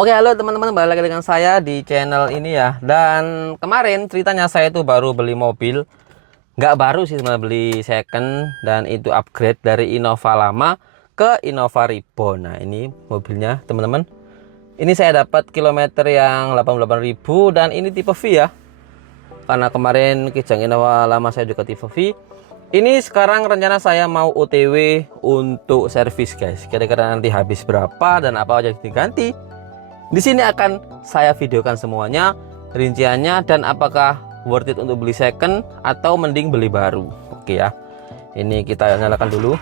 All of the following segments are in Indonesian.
Oke, halo teman-teman, balik lagi dengan saya di channel ini ya. Dan kemarin ceritanya saya itu baru beli mobil. Nggak baru sih sebenarnya, beli second. Dan itu upgrade dari Innova lama ke Innova Reborn. Nah ini mobilnya teman-teman. Ini saya dapat kilometer yang 88.000 dan ini tipe V ya. Karena kemarin Kijang Innova lama saya juga tipe V. Ini sekarang rencana saya mau OTW untuk servis guys. Kira-kira nanti habis berapa dan apa aja diganti. Di sini akan saya videokan semuanya, rinciannya dan apakah worth it untuk beli second atau mending beli baru. Oke ya. Ini kita nyalakan dulu.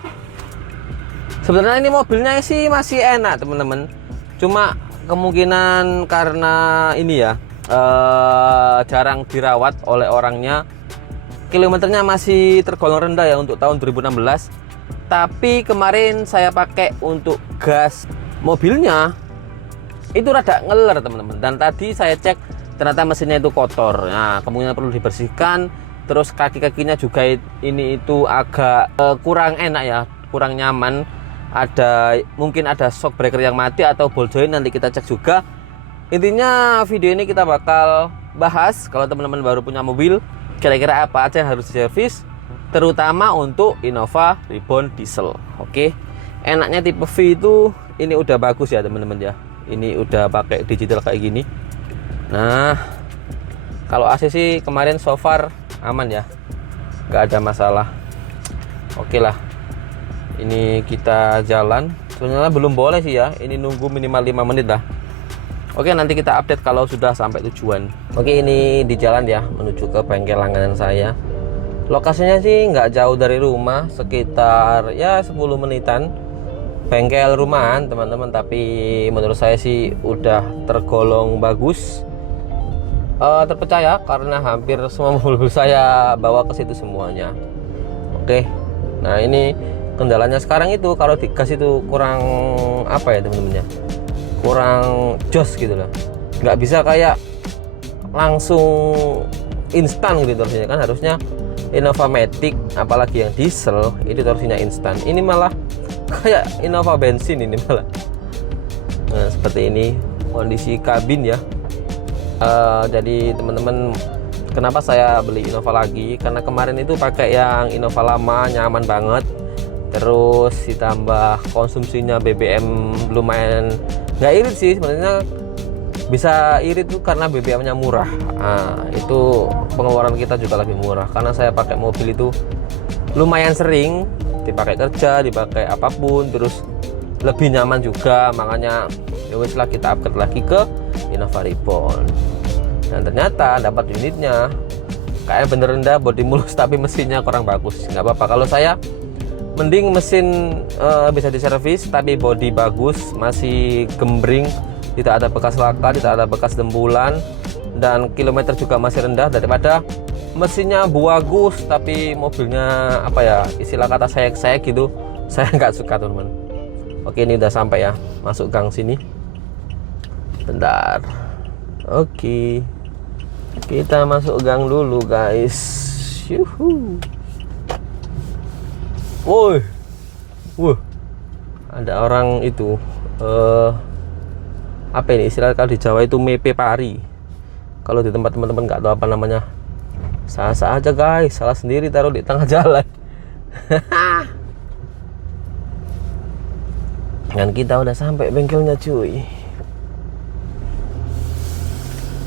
Sebenarnya ini mobilnya sih masih enak teman-teman. Cuma kemungkinan karena ini ya jarang dirawat oleh orangnya, kilometernya masih tergolong rendah ya untuk tahun 2016. Tapi kemarin saya pakai untuk gas mobilnya itu rada ngeler teman-teman, dan tadi saya cek ternyata mesinnya itu kotor. Nah kemungkinan perlu dibersihkan. Terus kaki-kakinya juga ini itu agak kurang enak ya, kurang nyaman. Mungkin ada shock breaker yang mati atau ball joint, nanti kita cek juga. Intinya video ini kita bakal bahas kalau teman-teman baru punya mobil, kira-kira apa aja yang harus diservis, terutama untuk Innova Reborn diesel. Oke, enaknya tipe V itu ini udah bagus ya teman-teman ya. Ini udah pakai digital kayak gini. Nah kalau AC sih kemarin so far aman ya, nggak ada masalah. Oke lah, ini kita jalan. Sebenarnya belum boleh sih ya, ini nunggu minimal 5 menit lah. Oke, nanti kita update kalau sudah sampai tujuan. Oke, ini di jalan ya menuju ke bengkel langganan saya. Lokasinya sih nggak jauh dari rumah, sekitar ya 10 menitan. Bengkel rumahan teman-teman, tapi menurut saya sih udah tergolong bagus, terpercaya karena hampir semua mobil saya bawa ke situ semuanya. Oke, nah ini kendalanya sekarang itu kalau digas itu kurang apa ya teman-teman ya, kurang jos gitu loh. Nggak bisa kayak langsung instan gitu torsinya, kan harusnya Innova Matic apalagi yang diesel itu torsinya instan. Ini malah kayak Innova bensin ini malah. Nah seperti ini kondisi kabin ya. Jadi teman-teman, kenapa saya beli Innova lagi, karena kemarin itu pakai yang Innova lama nyaman banget. Terus ditambah konsumsinya BBM lumayan nggak irit sih sebenarnya. Bisa irit tuh karena BBM-nya murah. Nah, itu pengeluaran kita juga lebih murah karena saya pakai mobil itu lumayan sering dipakai kerja, dipakai apapun, terus lebih nyaman juga. Makanya ya wes lah, kita upgrade lagi ke Innova Reborn. Dan ternyata dapat unitnya kayak bener rendah, bodi mulus tapi mesinnya kurang bagus. Nggak apa-apa, kalau saya mending mesin bisa diservis tapi bodi bagus, masih gembring, tidak ada bekas laka, tidak ada bekas dembulan, dan kilometer juga masih rendah, daripada mesinnya bagus tapi mobilnya apa ya, istilah kata sayek-sayek gitu. Saya nggak suka teman-teman. Oke, ini udah sampai ya, masuk gang sini. Bentar. Oke, kita masuk gang dulu guys. Yuhu. Woi, ada orang itu apa ini istilah kalau di Jawa itu mepe pari. Kalau di tempat teman-teman nggak tahu apa namanya, salah aja guys, salah sendiri taruh di tengah jalan. Dan kita udah sampai bengkelnya cuy.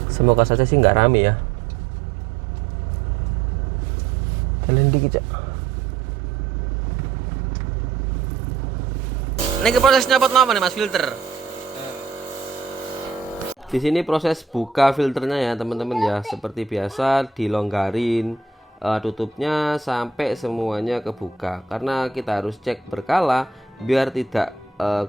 Semoga saja sih nggak rame ya. Jalan dikit ya. Ini proses nyopot apa nih mas, filter? Di sini proses buka filternya ya teman-teman ya, seperti biasa dilonggarin tutupnya sampai semuanya kebuka, karena kita harus cek berkala biar tidak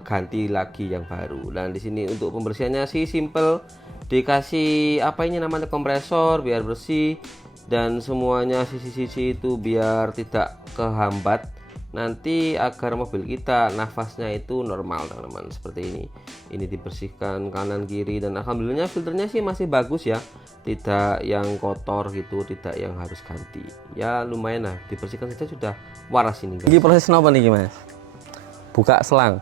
ganti lagi yang baru. Dan di sini untuk pembersihannya sih simple, dikasih apa ini namanya kompresor biar bersih, dan semuanya sisi-sisi itu biar tidak kehambat nanti, agar mobil kita nafasnya itu normal teman-teman. Seperti ini dibersihkan kanan kiri, dan alhamdulillah filternya sih masih bagus ya, tidak yang kotor gitu, tidak yang harus ganti ya, lumayan lah, dibersihkan saja sudah waras ini guys. Ini proses apa nih mas? Buka selang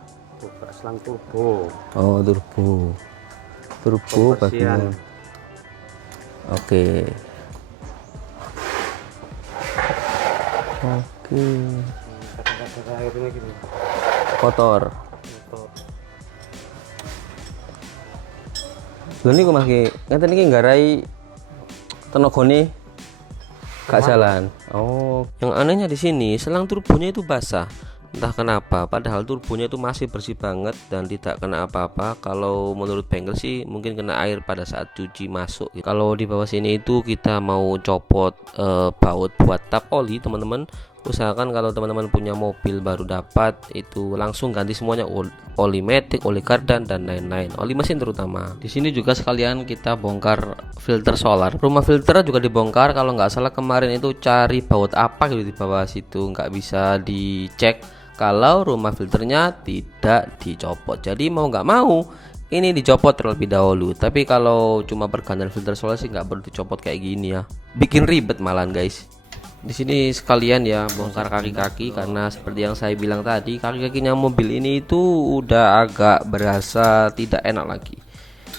turbo. Oh turbo. turbo bagian. Oke. Kotor. Lho niku Mas ki, ngeten iki nggarai tenagane gak jalan. Oh, yang anehnya di sini selang turbonya itu basah. Entah kenapa, padahal turbonya itu masih bersih banget dan tidak kena apa-apa. Kalau menurut bengkel sih mungkin kena air pada saat cuci masuk. Kalau di bawah sini itu kita mau copot baut buat tap oli, teman-teman, usahakan kalau teman-teman punya mobil baru dapat itu langsung ganti semuanya, oli matic, oli kardan dan lain-lain, oli mesin terutama. Di sini juga sekalian kita bongkar filter solar. Rumah filter juga dibongkar. Kalau nggak salah kemarin itu cari baut apa gitu di bawah situ, nggak bisa dicek kalau rumah filternya tidak dicopot. Jadi mau nggak mau ini dicopot terlebih dahulu. Tapi kalau cuma pergantian filter solar sih nggak perlu dicopot kayak gini ya, bikin ribet malahan guys. Di sini sekalian ya bongkar kaki-kaki, karena seperti yang saya bilang tadi, kaki-kakinya mobil ini itu udah agak berasa tidak enak lagi.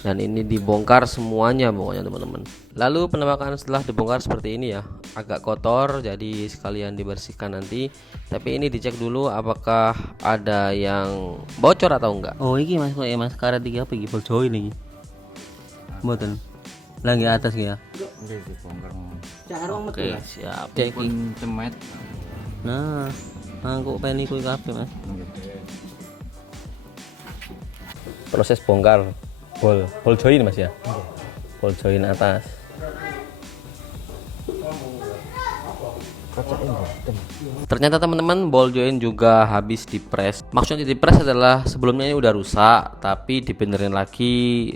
Dan ini dibongkar semuanya pokoknya teman-teman. Lalu penampakan setelah dibongkar seperti ini ya, agak kotor, jadi sekalian dibersihkan nanti. Tapi ini dicek dulu apakah ada yang bocor atau enggak. Oh ini mas, kok ya mas, karet iki apa iki bocor ini? Mboten. Lagi atas ya. Oke, siap. Checking cemet. Nah, kok pengen ikut kabeh mas. Proses bongkar bol join mas ya. Bol join atas. Ternyata teman-teman ball join juga habis dipres. Maksudnya dipres adalah sebelumnya ini udah rusak tapi dibenerin lagi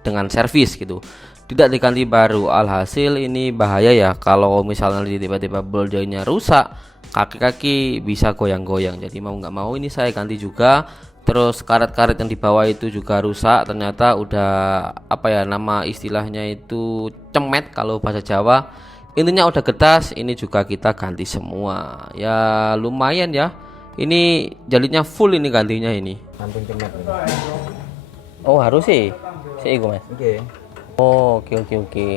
dengan servis gitu, tidak diganti baru. Alhasil ini bahaya ya kalau misalnya tiba-tiba ball joinnya rusak, kaki-kaki bisa goyang-goyang. Jadi mau nggak mau ini saya ganti juga. Terus karet-karet yang di bawah itu juga rusak, ternyata udah apa ya, nama istilahnya itu cemet kalau bahasa Jawa. Intinya udah getas, ini juga kita ganti semua. Ya lumayan ya. Ini jalitnya full ini gantinya ini. Samping cemet. Oh harus sih. Sih iku Mas. Oke. Oh, oke.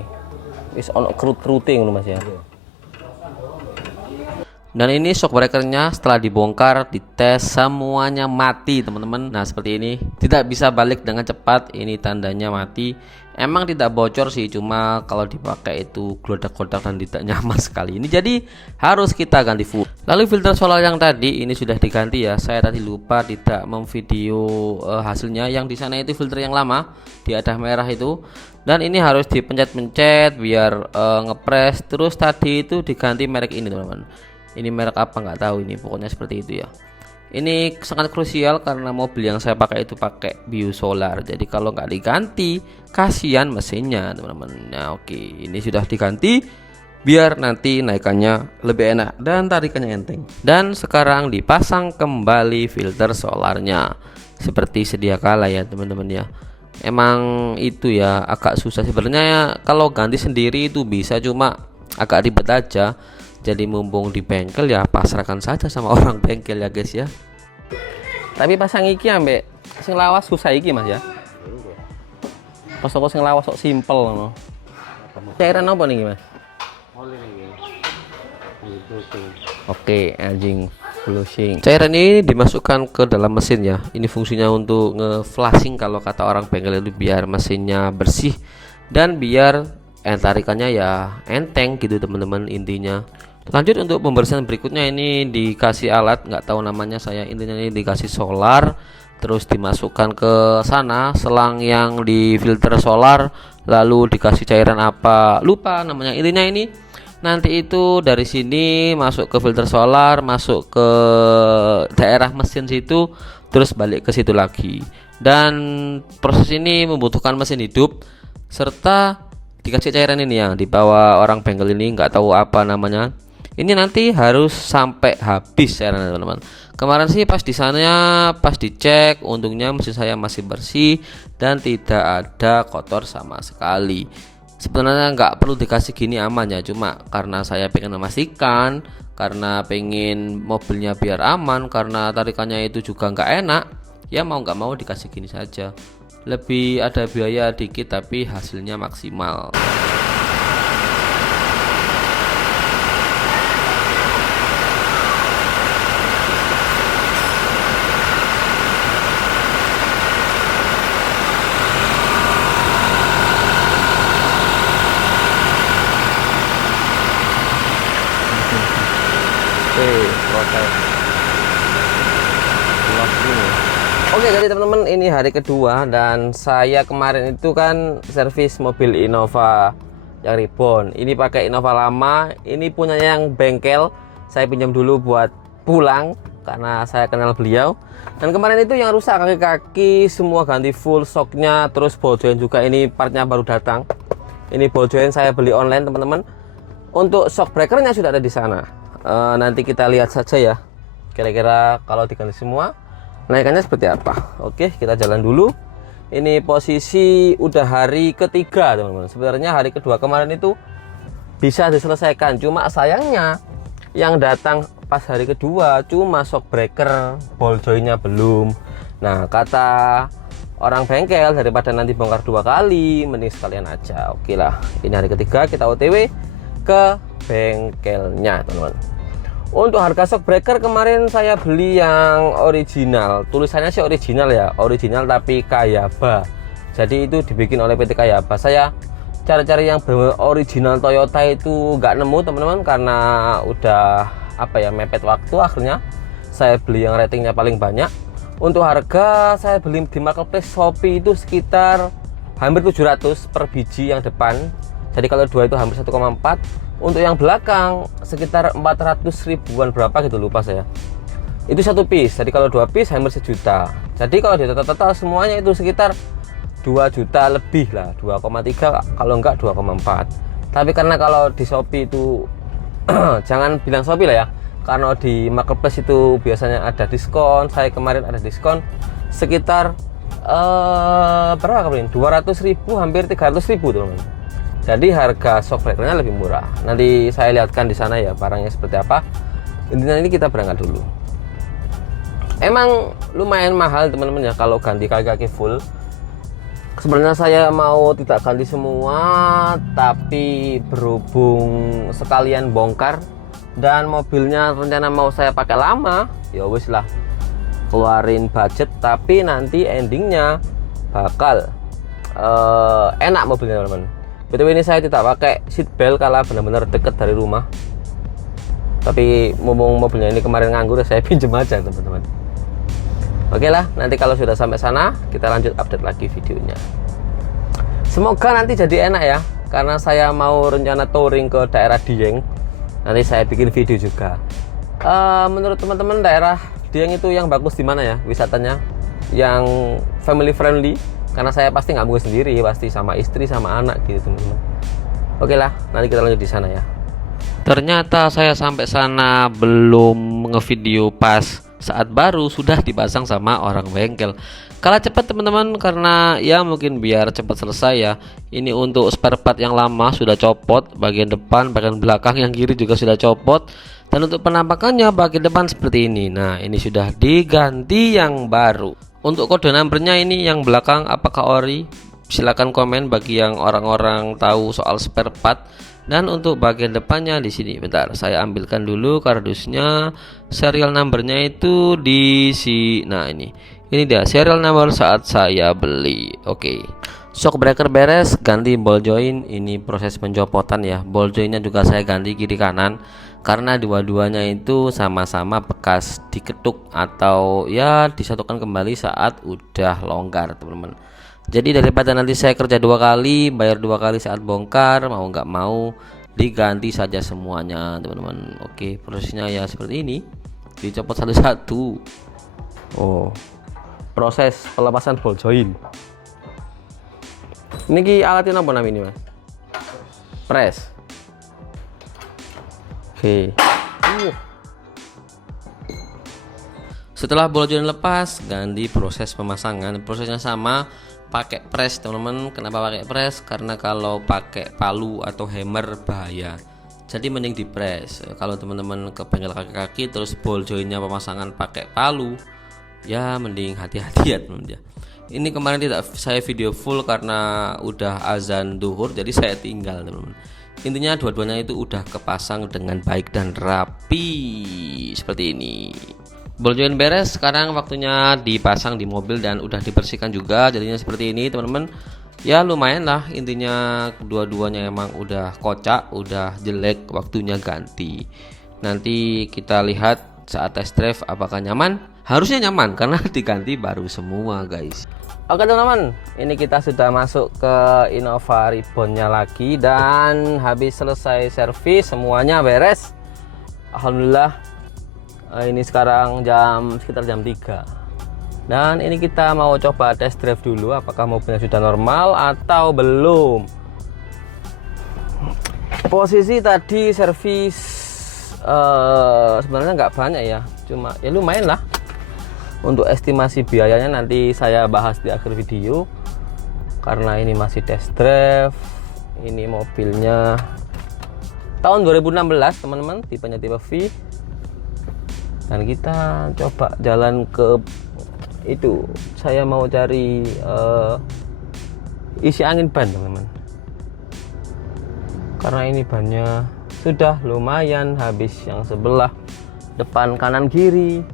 Wis ono kerut-kerute ngono Mas ya. Dan ini shock breakernya setelah dibongkar, dites, semuanya mati teman-teman. Nah seperti ini, tidak bisa balik dengan cepat, ini tandanya mati. Emang tidak bocor sih, cuma kalau dipakai itu glodak-glodak dan tidak nyaman sekali. Ini jadi harus kita ganti full. Lalu filter solar yang tadi ini sudah diganti ya. Saya tadi lupa tidak memvideo hasilnya. Yang di sana itu filter yang lama, di adah merah itu. Dan ini harus dipencet-pencet biar ngepres. Terus tadi itu diganti merek ini teman-teman. Ini merek apa nggak tahu, ini pokoknya seperti itu ya. Ini sangat krusial karena mobil yang saya pakai itu pakai biosolar. Jadi kalau nggak diganti kasihan mesinnya teman-teman. Nah oke, ini sudah diganti biar nanti naikannya lebih enak dan tarikannya enteng. Dan sekarang dipasang kembali filter solarnya seperti sedia kala ya teman-teman ya. Emang itu ya agak susah sebenarnya ya, kalau ganti sendiri itu bisa, cuma agak ribet aja. Jadi mumpung di bengkel ya pasrahkan saja sama orang bengkel ya guys ya. Tapi pasang iki ambek sing lawas susah iki Mas ya. Pas aku sing lawas sok simpel ngono. Cairan apa nih Mas? Oke, anjing flushing. Cairan ini dimasukkan ke dalam mesin ya. Ini fungsinya untuk nge-flashing kalau kata orang bengkel itu, biar mesinnya bersih dan biar tarikannya ya enteng gitu teman-teman intinya. Lanjut untuk pembersihan berikutnya, ini dikasih alat nggak tahu namanya saya, intinya ini dikasih solar, terus dimasukkan ke sana selang yang di filter solar, lalu dikasih cairan apa lupa namanya. Intinya ini nanti itu dari sini masuk ke filter solar, masuk ke daerah mesin situ, terus balik ke situ lagi. Dan proses ini membutuhkan mesin hidup serta dikasih cairan ini yang dibawa orang bengkel ini, nggak tahu apa namanya. Ini nanti harus sampai habis cairannya teman-teman. Kemarin sih pas di sana pas dicek, untungnya mesin saya masih bersih dan tidak ada kotor sama sekali. Sebenarnya nggak perlu dikasih gini aman ya, cuma karena saya pengen memastikan, karena pengen mobilnya biar aman, karena tarikannya itu juga nggak enak ya, mau nggak mau dikasih gini saja. lebih ada biaya dikit tapi hasilnya maksimal. Oke, jadi teman-teman, ini hari kedua dan saya kemarin itu kan servis mobil Innova yang reborn. Ini pakai Innova lama, ini punyanya yang bengkel. Saya pinjam dulu buat pulang karena saya kenal beliau. Dan kemarin itu yang rusak kaki-kaki semua ganti full shocknya, terus ball joint juga ini partnya baru datang. Ini ball joint saya beli online teman-teman. Untuk shock breakernya sudah ada di sana. Nanti kita lihat saja ya, kira-kira kalau diganti semua naikannya seperti apa. Oke, kita jalan dulu. Ini posisi udah hari ketiga teman-teman. Sebenarnya hari kedua kemarin itu bisa diselesaikan, cuma sayangnya yang datang pas hari kedua cuma shock breaker, ball jointnya belum. Nah, kata orang bengkel, daripada nanti bongkar 2 kali mending sekalian aja. Oke lah, ini hari ketiga kita OTW ke bengkelnya teman-teman. Untuk harga shock breaker kemarin saya beli yang original. Tulisannya sih original ya, original tapi Kayaba. Jadi itu dibikin oleh PT Kayaba. Saya cari-cari yang original Toyota itu nggak nemu teman-teman, karena udah mepet waktu. Akhirnya saya beli yang ratingnya paling banyak. Untuk harga saya beli di marketplace Shopee itu sekitar hampir 700 per biji yang depan. Jadi kalau dua itu hampir 1,4. Untuk yang belakang sekitar 400 ribuan berapa gitu, lupa saya. Itu satu piece. Jadi kalau 2 piece hampir 1 juta. Jadi kalau di total semuanya itu sekitar 2 juta lebih lah, 2,3 kalau enggak 2,4. Tapi karena kalau di Shopee itu jangan bilang Shopee lah ya, karena di marketplace itu biasanya ada diskon. Saya kemarin ada diskon sekitar berapa kemarin? 200 ribu, hampir 300 ribu teman-teman. Jadi harga shock breakernya lebih murah. Nanti saya lihatkan di sana ya barangnya seperti apa. Intinya ini kita berangkat dulu. Emang lumayan mahal teman-teman ya kalau ganti kaki-kaki full. Sebenarnya saya mau tidak ganti semua, tapi berhubung sekalian bongkar dan mobilnya rencana mau saya pakai lama, ya wis lah, keluarin budget. Tapi nanti endingnya bakal enak mobilnya teman-teman. BTW ini saya tidak pakai seat belt karena benar-benar dekat dari rumah. Tapi mumpung mobilnya ini kemarin nganggur, saya pinjem aja teman-teman. Oke lah, nanti kalau sudah sampai sana kita lanjut update lagi videonya. Semoga nanti jadi enak ya, karena saya mau rencana touring ke daerah Dieng. Nanti saya bikin video juga. Menurut teman-teman daerah Dieng itu yang bagus di mana ya wisatanya? Yang family friendly? Karena saya pasti nggak mungkin sendiri, pasti sama istri sama anak gitu teman-teman. Oke lah, nanti kita lanjut di sana ya. Ternyata saya sampai sana belum ngevideo pas saat baru sudah dipasang sama orang bengkel. Kalah cepat teman-teman, karena ya mungkin biar cepat selesai ya. Ini untuk spare part yang lama sudah copot, bagian depan, bagian belakang yang kiri juga sudah copot. Dan untuk penampakannya bagian depan seperti ini. Nah, ini sudah diganti yang baru. Untuk kode numbernya ini yang belakang apakah ori? Silahkan komen bagi yang orang-orang tahu soal spare part. Dan untuk bagian depannya di sini, bentar, saya ambilkan dulu kardusnya. Serial numbernya itu di nah ini dia serial number saat saya beli. Oke. Shock breaker beres, ganti ball joint. Ini proses pencopotan ya. Ball jointnya juga saya ganti kiri kanan, karena dua-duanya itu sama-sama bekas diketuk atau ya disatukan kembali saat udah longgar teman-teman. Jadi daripada nanti saya kerja 2 kali, bayar 2 kali saat bongkar, mau nggak mau diganti saja semuanya teman-teman. Oke, prosesnya ya seperti ini, dicopot satu-satu. Oh, proses pelepasan ball joint. Ini alatnya apa namanya ini mas? Press. Oke. Setelah ball joint lepas, ganti proses pemasangan. Prosesnya sama, pakai press teman-teman. Kenapa pakai press? Karena kalau pakai palu atau hammer bahaya. Jadi mending di press. Kalau teman-teman ke bengkel kaki-kaki terus ball jointnya pemasangan pakai palu, ya mending hati-hati ya teman-teman. Ini kemarin tidak saya video full karena udah azan duhur, jadi saya tinggal teman-teman. Intinya dua-duanya itu udah kepasang dengan baik dan rapi seperti ini. Boljoin beres, sekarang waktunya dipasang di mobil dan udah dibersihkan juga, jadinya seperti ini teman-teman. Ya lumayan lah, intinya dua-duanya emang udah kocak, udah jelek, waktunya ganti. Nanti kita lihat saat test drive apakah nyaman. Harusnya nyaman karena diganti baru semua guys. Oke teman-teman, ini kita sudah masuk ke Innova Reborn-nya lagi dan habis selesai servis, semuanya beres. Alhamdulillah. Ini sekarang sekitar jam 3. Dan ini kita mau coba test drive dulu apakah mobilnya sudah normal atau belum. Posisi tadi servis sebenarnya nggak banyak ya, cuma ya lumayan lah. Untuk estimasi biayanya nanti saya bahas di akhir video, karena ini masih test drive. Ini mobilnya tahun 2016 teman-teman, tipenya tipe V. Dan kita coba jalan ke itu, saya mau cari isi angin ban teman-teman, karena ini bannya sudah lumayan habis, yang sebelah depan kanan kiri.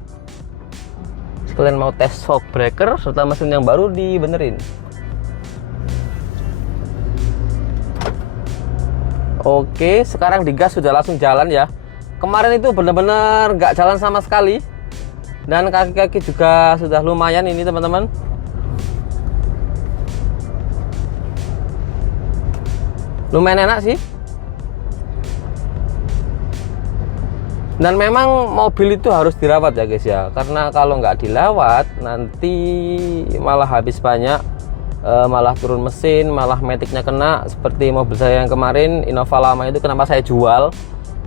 Sekalian mau tes shock breaker serta mesin yang baru dibenerin. Oke, sekarang digas sudah langsung jalan ya. Kemarin itu benar-benar nggak jalan sama sekali, dan kaki-kaki juga sudah lumayan ini teman-teman. Lumayan enak sih. Dan memang mobil itu harus dirawat ya guys ya, karena kalau nggak dilawat nanti malah habis banyak, malah turun mesin, malah metiknya kena. Seperti mobil saya yang kemarin Innova lama itu, kenapa saya jual,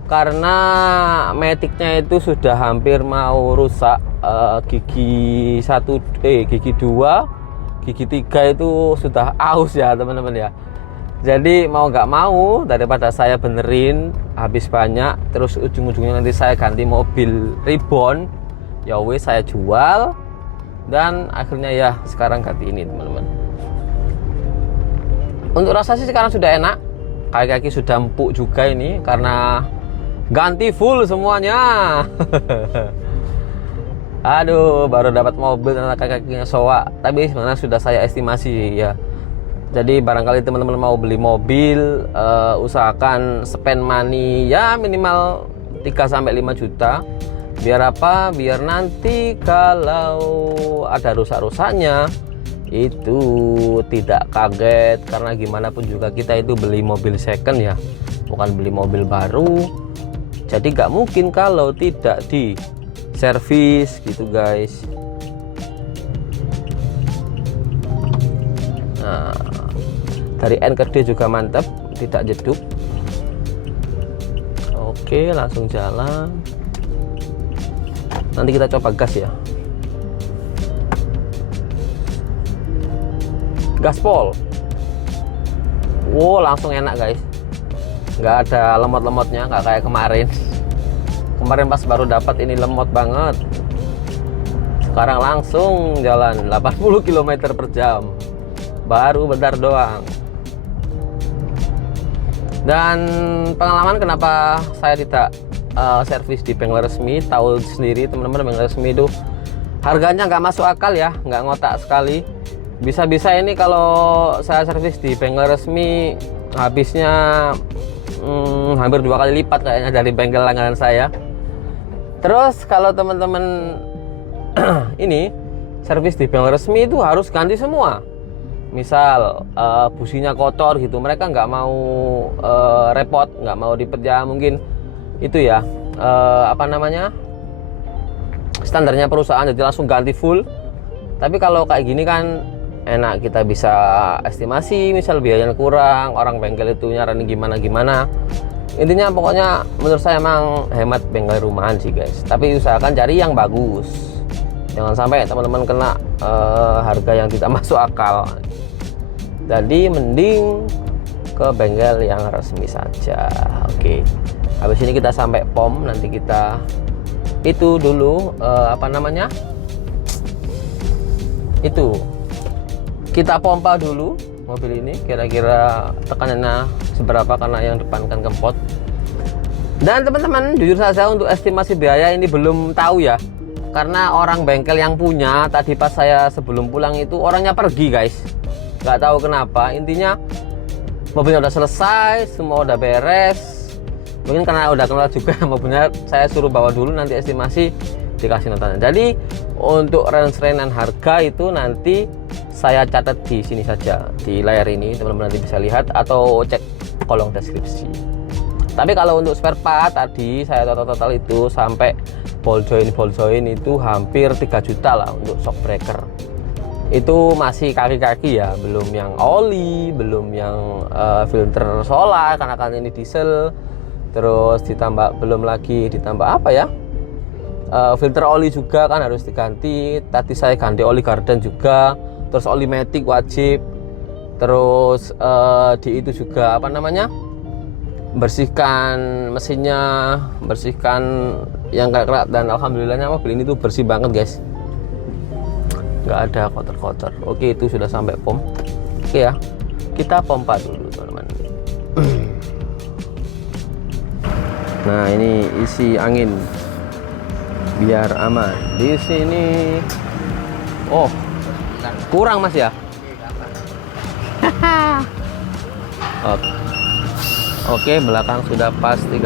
karena metiknya itu sudah hampir mau rusak. Gigi 2, gigi 3 itu sudah aus ya teman-teman ya. Jadi mau nggak mau, daripada saya benerin habis banyak terus ujung-ujungnya nanti saya ganti mobil reborn, ya wes saya jual. Dan akhirnya ya sekarang ganti ini teman-teman. Untuk rasa sih sekarang sudah enak, kaki-kaki sudah empuk juga ini karena ganti full semuanya. Aduh, baru dapat mobil dan kaki-kakinya soak, tapi sebenarnya sudah saya estimasi ya. Jadi barangkali teman-teman mau beli mobil, usahakan spend money ya minimal 3-5 juta. Biar apa? Biar nanti kalau ada rusak-rusaknya itu tidak kaget, karena gimana pun juga kita itu beli mobil second ya, bukan beli mobil baru. Jadi nggak mungkin kalau tidak di servis gitu guys. Nah, dari N ke D juga mantap, tidak jeduk. Oke, langsung jalan. Nanti kita coba gas ya. Gaspol. Wow, langsung enak guys. Nggak ada lemot-lemotnya, nggak kayak kemarin. Kemarin pas baru dapat ini lemot banget. Sekarang langsung jalan 80 km per jam. Baru bentar doang. Dan pengalaman kenapa saya tidak servis di bengkel resmi, tahu sendiri teman-teman, bengkel resmi itu harganya nggak masuk akal ya, nggak ngotak sekali. Bisa-bisa ini kalau saya servis di bengkel resmi habisnya hampir 2 kali lipat kayaknya dari bengkel langganan saya. Terus kalau teman-teman ini servis di bengkel resmi itu harus ganti semua. Misal businya kotor gitu, mereka nggak mau repot, nggak mau diperja, mungkin itu ya standarnya perusahaan, jadi langsung ganti full. Tapi kalau kayak gini kan enak, kita bisa estimasi, misal biayanya kurang, orang bengkel itu nyaranin gimana. Intinya pokoknya menurut saya emang hemat bengkel rumahan sih guys, tapi usahakan cari yang bagus, jangan sampai teman-teman kena harga yang tidak masuk akal. Jadi mending ke bengkel yang resmi saja. Oke, habis ini kita sampai POM, nanti kita itu dulu itu Kita pompa dulu mobil ini, kira-kira tekanannya seberapa karena yang depan kan kempot. Dan teman-teman, jujur saja untuk estimasi biaya ini belum tahu ya, karena orang bengkel yang punya tadi pas saya sebelum pulang itu orangnya pergi guys, nggak tahu kenapa. Intinya mobilnya udah selesai, semua udah beres, mungkin karena udah kenal juga mobilnya. Saya suruh bawa dulu, nanti estimasi dikasih notanya. Jadi untuk range-range harga itu nanti saya catat di sini saja di layar ini, teman-teman nanti bisa lihat atau cek kolom deskripsi. Tapi kalau untuk spare part tadi saya total itu sampai ball join itu hampir 3 juta lah untuk shock breaker. Itu masih kaki-kaki ya, belum yang oli, belum yang filter solar karena kan ini diesel. Terus ditambah, belum lagi ditambah apa ya, filter oli juga kan harus diganti. Tadi saya ganti oli garden juga, terus oli matic wajib. Terus di itu juga apa namanya, bersihkan mesinnya, bersihkan yang kerak-kerak, dan alhamdulillahnya mobil ini tuh bersih banget guys, nggak ada kotor-kotor. Oke, itu sudah sampai pom. Oke ya, kita pompa dulu teman-teman. Nah, ini isi angin biar aman di sini. Oh, kurang mas ya. Oke, belakang sudah pas 36.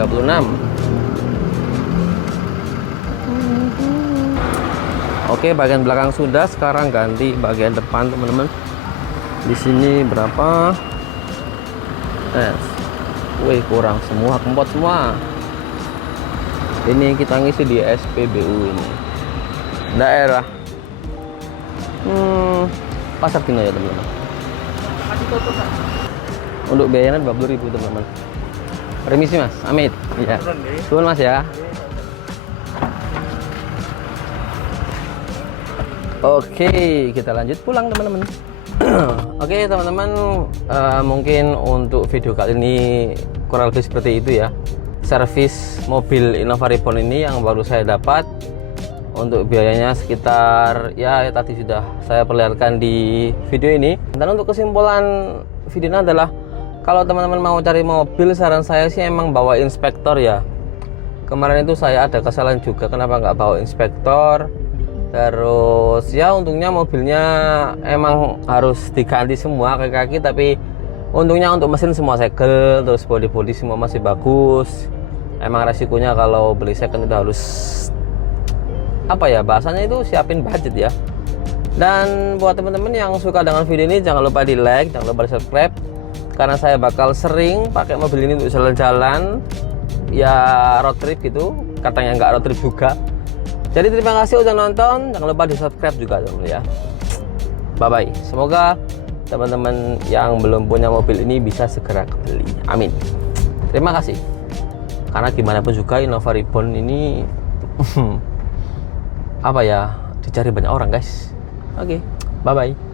Oke, bagian belakang sudah, sekarang ganti bagian depan teman-teman. Di sini berapa? Wih, kurang semua, kempot semua. Ini kita ngisi di SPBU ini. Daerah Pasar Tino ya teman-teman. Masih tutup kan? Untuk biayanya 20.000 teman-teman. Permisi mas, Amit. Iya. Turun mas ya. Oke, kita lanjut pulang teman-teman. Oke teman-teman, mungkin untuk video kali ini kurang lebih seperti itu ya. Servis mobil Innova Reborn ini yang baru saya dapat. Untuk biayanya sekitar ya tadi sudah saya perlihatkan di video ini. Dan untuk kesimpulan video ini adalah, kalau teman-teman mau cari mobil, saran saya sih emang bawa inspektor ya. Kemarin itu saya ada kesalahan juga, kenapa nggak bawa inspektor. Terus ya untungnya mobilnya emang harus diganti semua kaki-kaki, tapi untungnya untuk mesin semua segel, terus bodi-bodi semua masih bagus. Emang resikonya kalau beli second itu harus apa ya, bahasanya itu siapin budget ya. Dan buat teman-teman yang suka dengan video ini, jangan lupa di like, jangan lupa di subscribe, karena saya bakal sering pakai mobil ini untuk jalan-jalan ya, road trip gitu, katanya nggak road trip juga. Jadi terima kasih udah nonton, jangan lupa di subscribe juga teman-teman ya. Bye bye, semoga teman-teman yang belum punya mobil ini bisa segera kebeli, amin. Terima kasih, karena gimana pun juga Innova Reborn ini apa ya, dicari banyak orang guys. Oke, bye bye.